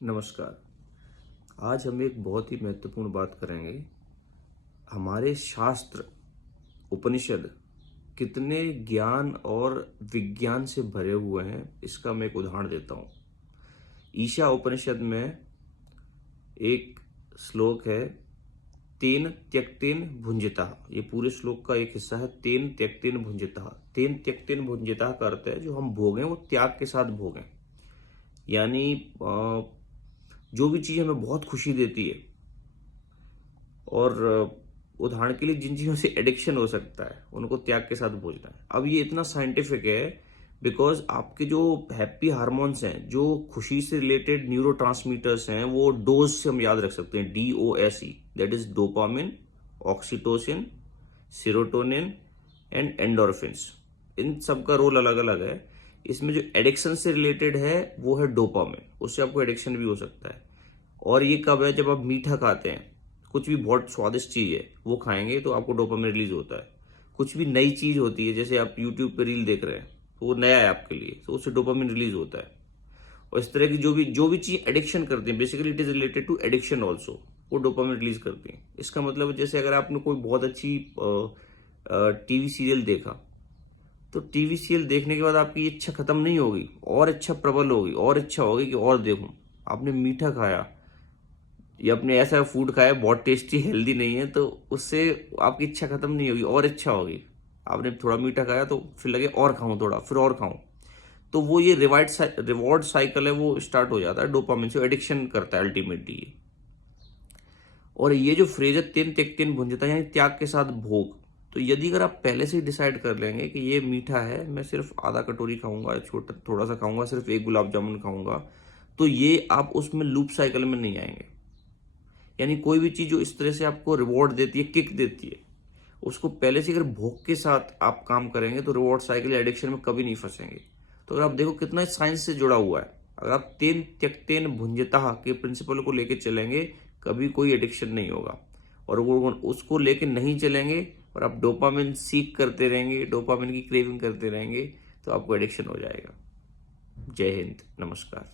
नमस्कार। आज हम एक बहुत ही महत्वपूर्ण बात करेंगे। हमारे शास्त्र उपनिषद कितने ज्ञान और विज्ञान से भरे हुए हैं, इसका मैं एक उदाहरण देता हूँ। ईशा उपनिषद में एक श्लोक है, तेन त्यक्तेन भुंजिता। ये पूरे श्लोक का एक हिस्सा है, तेन त्यक्तेन भुंजिता। तेन त्यक्तेन भुंजिता का अर्थ है जो हम भोगें वो त्याग के साथ भोगें। यानी जो भी चीज़ हमें बहुत खुशी देती है, और उदाहरण के लिए जिन चीज़ों से एडिक्शन हो सकता है, उनको त्याग के साथ भोजना है। अब ये इतना साइंटिफिक है बिकॉज आपके जो हैप्पी हार्मोन्स हैं, जो खुशी से रिलेटेड न्यूरोट्रांसमीटर्स हैं, वो डोज से हम याद रख सकते हैं, DOSE, that is dopamine, oxytocin, serotonin and endorphins. इन सब का रोल अलग अलग है। इसमें जो एडिक्शन से रिलेटेड है वो है डोपामिन, उससे आपको एडिक्शन भी हो सकता है। और ये कब है? जब आप मीठा खाते हैं, कुछ भी बहुत स्वादिष्ट चीज़ है वो खाएंगे तो आपको डोपामिन रिलीज होता है। कुछ भी नई चीज़ होती है, जैसे आप यूट्यूब पे रील देख रहे हैं तो वो नया है आपके लिए, तो उससे डोपामिन रिलीज होता है। और इस तरह की जो भी चीज़ एडिक्शन करती है, basically it is related to addiction also, वो डोपामिन रिलीज करती है। इसका मतलब है, जैसे अगर आपने कोई बहुत अच्छी टीवी सीरियल देखा, तो टीवी सीरियल देखने के बाद आपकी इच्छा खत्म नहीं होगी, और इच्छा प्रबल होगी, और इच्छा होगी कि और देखूं। आपने मीठा खाया या आपने ऐसा फूड खाया बहुत टेस्टी हेल्दी नहीं है, तो उससे आपकी इच्छा खत्म नहीं होगी, और इच्छा होगी। आपने थोड़ा मीठा खाया तो फिर लगे और खाऊं, थोड़ा फिर और खाऊं। तो वो ये रिवॉर्ड साइकिल है, वो स्टार्ट हो जाता है डोपामिन से, एडिक्शन करता है अल्टीमेटली ये। और ये जो फ्रेज है, तीन त्यक तीन भुंजता, यानी त्याग के साथ भोग। तो यदि अगर आप पहले से ही डिसाइड कर लेंगे कि ये मीठा है, मैं सिर्फ आधा कटोरी खाऊंगा, छोटा थोड़ा सा खाऊंगा, सिर्फ एक गुलाब जामुन खाऊंगा, तो ये आप उसमें लूप साइकिल में नहीं आएंगे। यानी कोई भी चीज जो इस तरह से आपको रिवॉर्ड देती है, किक देती है, उसको पहले से अगर भोग के साथ आप काम करेंगे तो रिवॉर्ड साइकिल या एडिक्शन में कभी नहीं फंसेंगे। तो अगर आप देखो कितना साइंस से जुड़ा हुआ है, अगर आप तेन त्यक्तेन भुंजता के प्रिंसिपल को लेके चलेंगे, कभी कोई एडिक्शन नहीं होगा। और वो उसको लेके नहीं चलेंगे और आप डोपामिन सीख करते रहेंगे, डोपामिन की क्रेविंग करते रहेंगे, तो आपको एडिक्शन हो जाएगा। जय हिंद, नमस्कार।